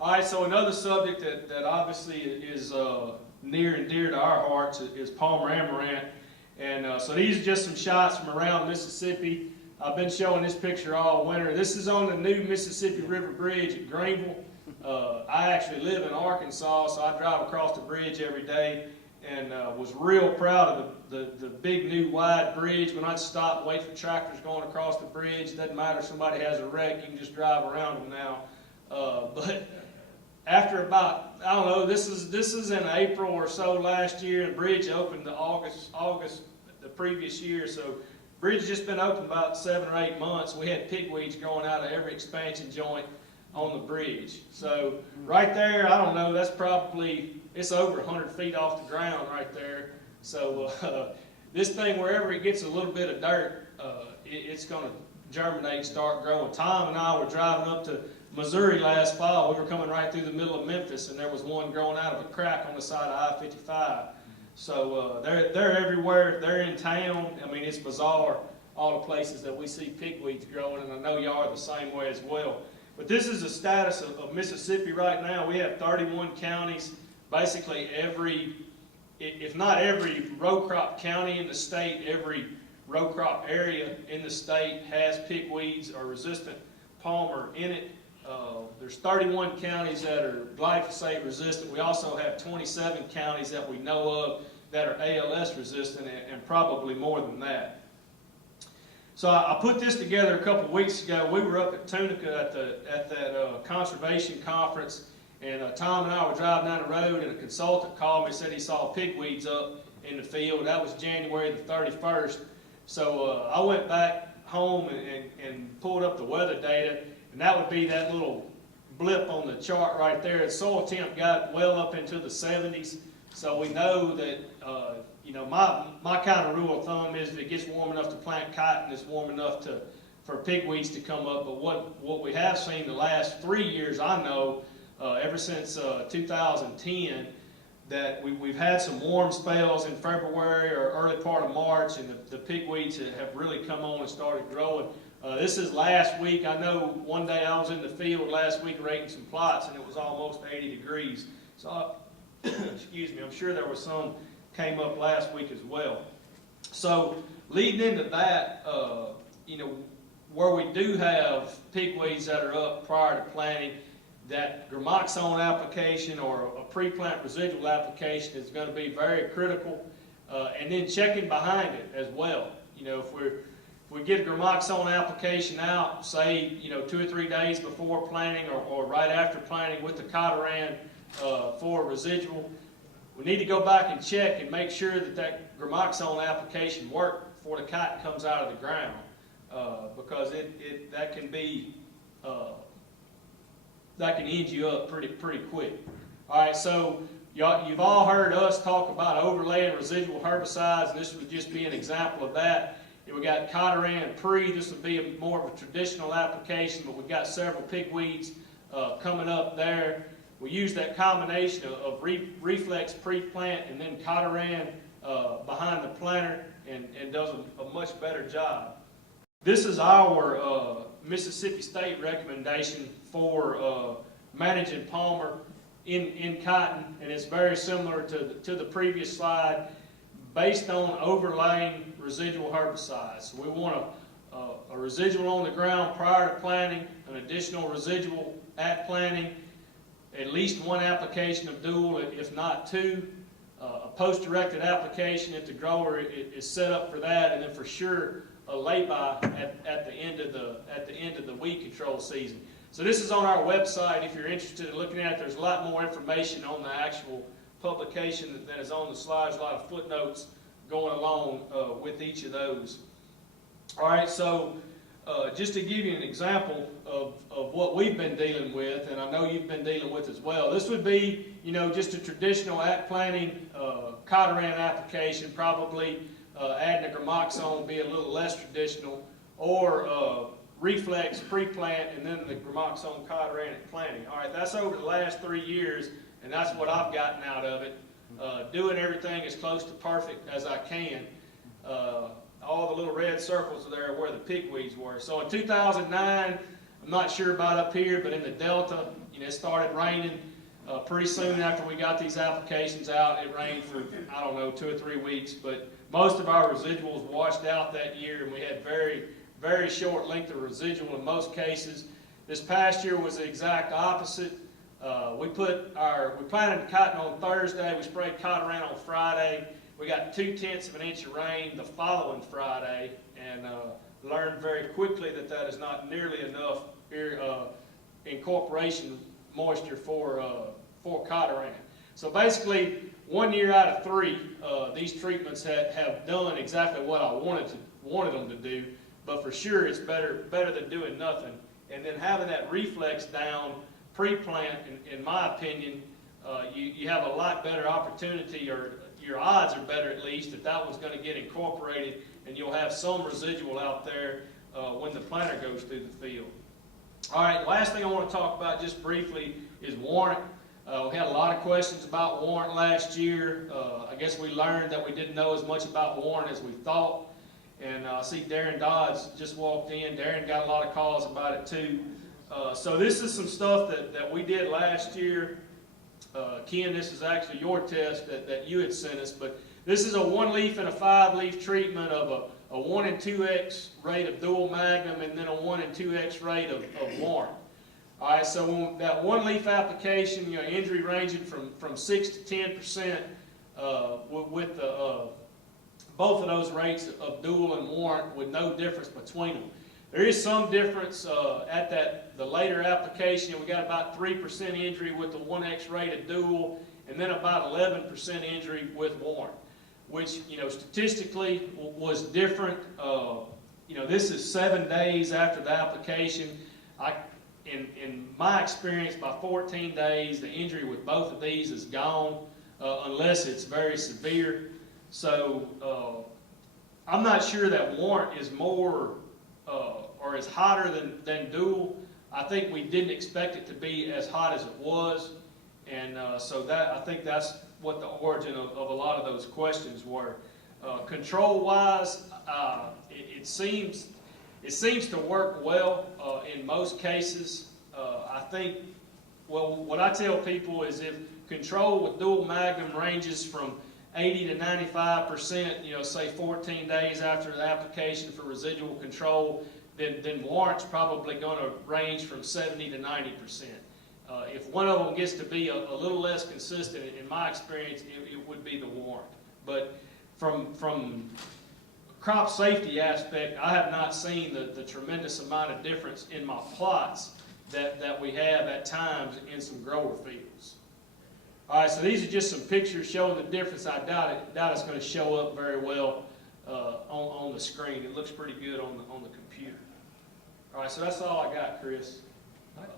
All right, so another subject that obviously is near and dear to our hearts is Palmer amaranth. And so these are just some shots from around Mississippi. I've been showing this picture all winter. This is on the new Mississippi River Bridge at Greenville. I actually live in Arkansas, so I drive across the bridge every day, and was real proud of the big new wide bridge. When I'd stop and wait for tractors going across the bridge, doesn't matter if somebody has a wreck, you can just drive around them now. But after about, I don't know, this is in April or so last year. The bridge opened in August the previous year, so the bridge has just been open about 7 or 8 months. We had pigweeds growing out of every expansion joint on the bridge. So right there, I don't know, that's probably, it's over 100 feet off the ground right there. So this thing, wherever it gets a little bit of dirt, it's going to germinate and start growing. Tom and I were driving up to Missouri last fall. We were coming right through the middle of Memphis, and there was one growing out of a crack on the side of I-55. So they're everywhere. They're in town. I mean, it's bizarre, all the places that we see pigweeds growing, and I know y'all are the same way as well. But this is the status of Mississippi right now. We have 31 counties. Basically every, if not every row crop county in the state, every row crop area in the state has pigweeds or resistant palmer in it. There's 31 counties that are glyphosate resistant. We also have 27 counties that we know of that are ALS resistant, and probably more than that. So I put this together a couple weeks ago. We were up at Tunica at that conservation conference, and Tom and I were driving down the road, and a consultant called me and said he saw pigweeds up in the field. That was January the 31st. So I went back home and pulled up the weather data, and that would be that little blip on the chart right there. The soil temp got well up into the 70s, so we know that, you know, my kind of rule of thumb is if it gets warm enough to plant cotton, it's warm enough for pigweeds to come up. But what we have seen the last 3 years, I know, ever since 2010, that we've had some warm spells in February or early part of March, and the pigweeds have really come on and started growing. This is last week. I know one day I was in the field last week raking some plots, and it was almost 80 degrees. So, excuse me, I'm sure there was some came up last week as well. So leading into that, you know, where we do have pigweeds that are up prior to planting, that gramoxone application or a pre-plant residual application is going to be very critical, and then checking behind it as well. You know, if we get a gramoxone application out, say, you know, 2 or 3 days before planting or right after planting with the Cotaran for residual, we need to go back and check and make sure that gramoxone application worked before the cotton comes out of the ground, because that can be that can end you up pretty quick. All right, so you've all heard us talk about overlaying residual herbicides, and this would just be an example of that. We got Cotaran Pre. This would be more of a traditional application, but we've got several pigweeds coming up there. We use that combination of reflex pre-plant and then Cotaran behind the planter, and does a much better job. This is our Mississippi State recommendation for managing palmer in cotton, and it's very similar to the previous slide, based on overlaying residual herbicides. So we want a residual on the ground prior to planting, an additional residual at planting, at least one application of dual, if not two, a post-directed application if the grower is set up for that, and then for sure a lay-by at the end of the weed control season. So this is on our website if you're interested in looking at it. There's a lot more information on the actual publication that is on the slides, a lot of footnotes going along with each of those. All right, so just to give you an example of what we've been dealing with, and I know you've been dealing with as well, this would be, you know, just a traditional at planting Cotaran application, probably adding a gramoxone would be a little less traditional, or reflex pre-plant and then the gramoxone Cotaran at planting. All right, that's over the last 3 years, and that's what I've gotten out of it. Doing everything as close to perfect as I can. All the little red circles there are where the pigweeds were. So in 2009, I'm not sure about up here, but in the Delta, it started raining pretty soon after we got these applications out. It rained for, I don't know, 2 or 3 weeks, but most of our residuals washed out that year, and we had very, very short length of residual in most cases. This past year was the exact opposite. We planted cotton on Thursday. We sprayed cotton on Friday. We got 0.2 of an inch of rain the following Friday, and learned very quickly that that is not nearly enough incorporation moisture for cotton. So basically, 1 year out of 3, these treatments have done exactly what I wanted them to do. But for sure, it's better than doing nothing. And then having that reflex down pre-plant, in my opinion, you have a lot better opportunity, or your odds are better at least, that one's going to get incorporated, and you'll have some residual out there when the planter goes through the field. All right, last thing I want to talk about just briefly is warrant. We had a lot of questions about warrant last year. I guess we learned that we didn't know as much about warrant as we thought. And I see Darren Dodds just walked in. Darren got a lot of calls about it too. So this is some stuff that we did last year. Ken, this is actually your test that you had sent us, but this is a 1-leaf and a 5-leaf treatment of a 1 and 2x rate of dual magnum, and then a 1 and 2x rate of warrant. All right, so that 1-leaf application, injury ranging from 6 to 10% with both of those rates of dual and warrant, with no difference between them. There is some difference at the later application. We got about 3% injury with the 1x rate of dual, and then about 11% injury with warrant, which statistically was different. This is 7 days after the application. In my experience, by 14 days, the injury with both of these is gone, unless it's very severe. So I'm not sure that warrant is more or is hotter than dual. I think we didn't expect it to be as hot as it was, and so I think that's what the origin of a lot of those questions were. Control-wise, it seems to work well in most cases. I think, what I tell people is if control with dual magnum ranges from 80 to 95%, say 14 days after the application for residual control, then warrant's probably going to range from 70 to 90%. If one of them gets to be a little less consistent, in my experience, it would be the warrant. But from crop safety aspect, I have not seen the tremendous amount of difference in my plots that we have at times in some grower fields. All right, so these are just some pictures showing the difference. I doubt it's going to show up very well on the screen. It looks pretty good on the computer. All right, so that's all I got, Chris. All right.